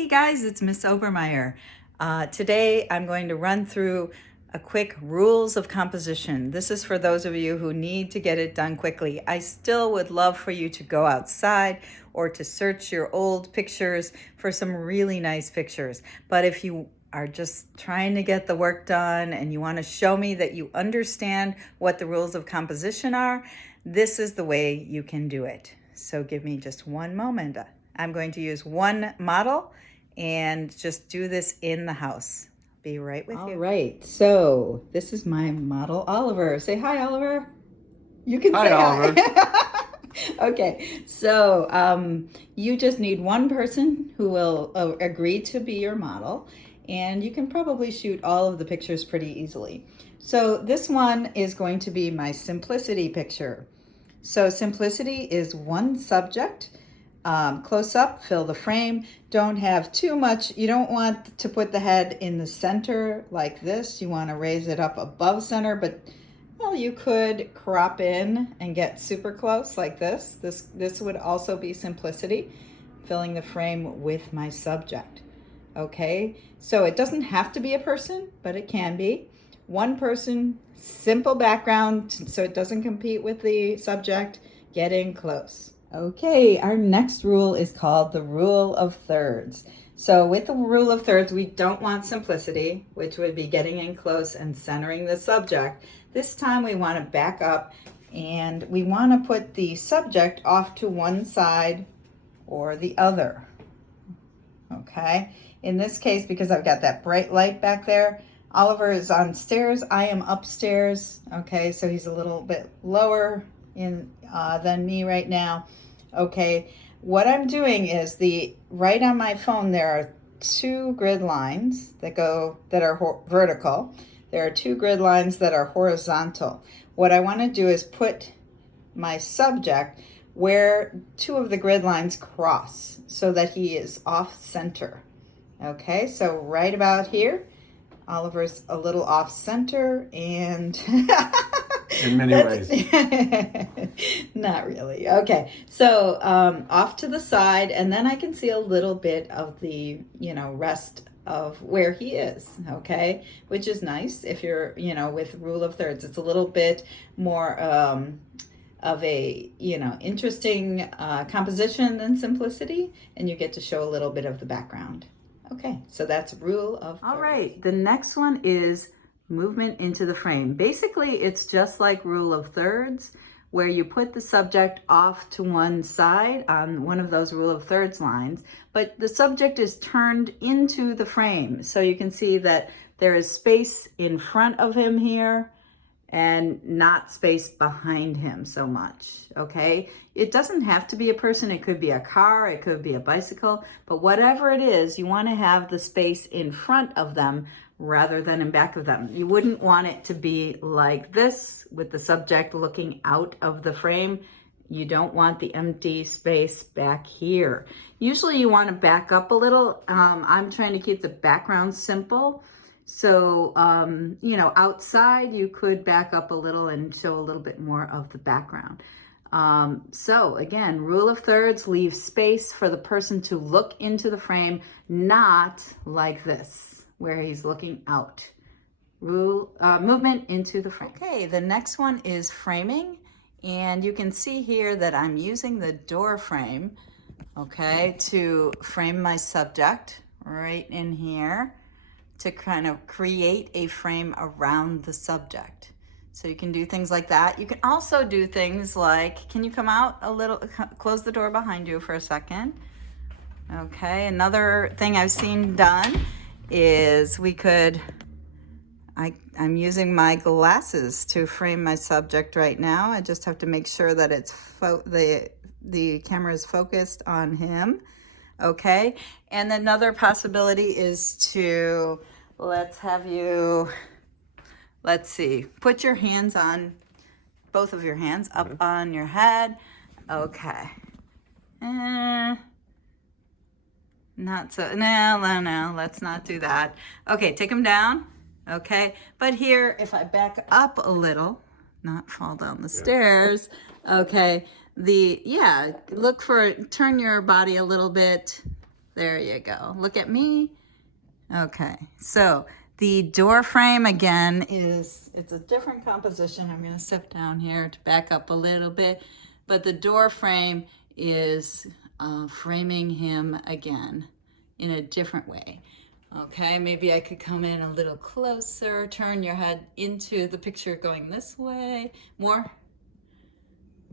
Hey guys, it's Miss Obermeyer. Today I'm going to run through a quick rules of composition. This is for those of you who need to get it done quickly. I still would love for you to go outside or to search your old pictures for some really nice pictures. But if you are just trying to get the work done and you want to show me that you understand what the rules of composition are, this is the way you can do it. So give me just one moment. I'm going to use one model and just do this in the house. Be right with you. All right, so this is my model, Oliver. Say hi, Oliver. You can say Oliver. hi. Okay, so you just need one person who will agree to be your model, and you can probably shoot all of the pictures pretty easily. So this one is going to be my simplicity picture. So simplicity is one subject. Close up, fill the frame. Don't have too much. You don't want to put the head in the center like this. You want to raise it up above center, but well, you could crop in and get super close like this. This would also be simplicity, filling the frame with my subject. Okay, so it doesn't have to be a person, but it can be. One person, simple background, so it doesn't compete with the subject. Get in close. Okay, our next rule is called the rule of thirds. So with the rule of thirds, we don't want simplicity, which would be getting in close and centering the subject. This time we want to back up and we want to put the subject off to one side or the other. Okay, in this case, because I've got that bright light back there, Oliver is on stairs, I am upstairs. Okay, so he's a little bit lower than me right now. Okay, what I'm doing is right on my phone there are two grid lines that are vertical. There are two grid lines that are horizontal. What I want to do is put my subject where two of the grid lines cross so that he is off center. Okay, so right about here, Oliver's a little off center and in many ways. Not really. Okay, so off to the side, and then I can see a little bit of the, rest of where he is, okay, which is nice if you're, with rule of thirds. It's a little bit more of a, interesting composition than simplicity, and you get to show a little bit of the background. Okay, so that's rule of thirds. All right, the next one is movement into the frame. Basically, it's just like rule of thirds, where you put the subject off to one side on one of those rule of thirds lines, but the subject is turned into the frame. So you can see that there is space in front of him here and not space behind him so much, okay? It doesn't have to be a person. It could be a car, it could be a bicycle, but whatever it is, you want to have the space in front of them rather than in back of them. You wouldn't want it to be like this with the subject looking out of the frame. You don't want the empty space back here. Usually you want to back up a little. I'm trying to keep the background simple. So, outside you could back up a little and show a little bit more of the background. So again, rule of thirds, leave space for the person to look into the frame, not like this, where he's looking out. Movement into the frame. Okay, the next one is framing. And you can see here that I'm using the door frame, okay, to frame my subject right in here, to kind of create a frame around the subject. So you can do things like that. You can also do things like, can you come out a little, close the door behind you for a second? Okay, another thing I've seen done is I'm using my glasses to frame my subject right now. I just have to make sure that it's the camera is focused on him. Okay, and another possibility is to, let's see, put your hands on, both of your hands up on your head. Okay. Not so, no, let's not do that. Okay, take them down. Okay, but here, if I back up a little, not fall down the stairs. Okay, turn your body a little bit There you go. Look at me. Okay, so the door frame again it's a different composition. I'm going to sit down here to back up a little bit, but the door frame is framing him again in a different way. Okay, maybe I could come in a little closer, turn your head into the picture going this way. More?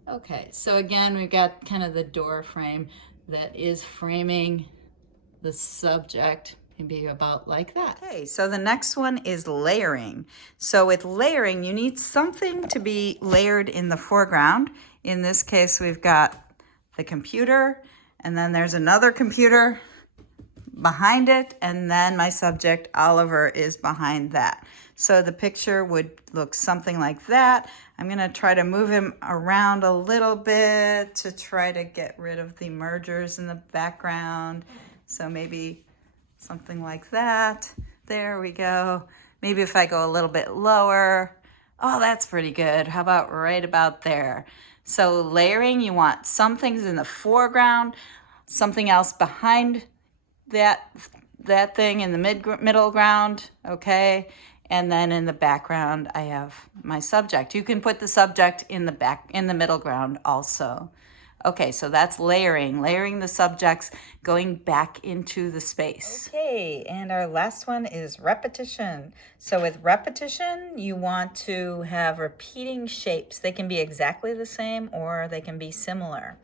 Okay, so again, we've got kind of the door frame that is framing the subject, maybe about like that. Okay, so the next one is layering. So with layering, you need something to be layered in the foreground. In this case, we've got the computer, and then there's another computer behind it, and then my subject Oliver is behind that. So the picture would look something like that. I'm going to try to move him around a little bit to try to get rid of the mergers in the background. So maybe something like that. There we go. Maybe if I go a little bit lower. Oh, that's pretty good. How about right about there? So layering, you want some things in the foreground, something else behind that thing in the middle ground, okay? And then in the background, I have my subject. You can put the subject in the middle ground also. Okay, so that's layering the subjects going back into the space. Okay, and our last one is repetition. So with repetition, you want to have repeating shapes. They can be exactly the same or they can be similar.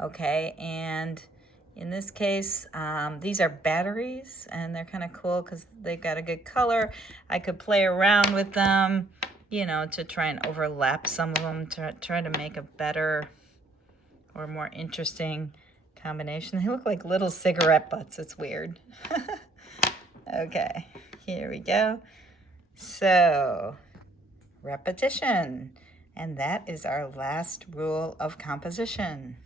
Okay, and in this case, these are batteries, and they're kind of cool because they've got a good color. I could play around with them, you know, to try and overlap some of them to try to make a better or more interesting combination. They look like little cigarette butts. It's weird. Okay, here we go. So, repetition. And that is our last rule of composition.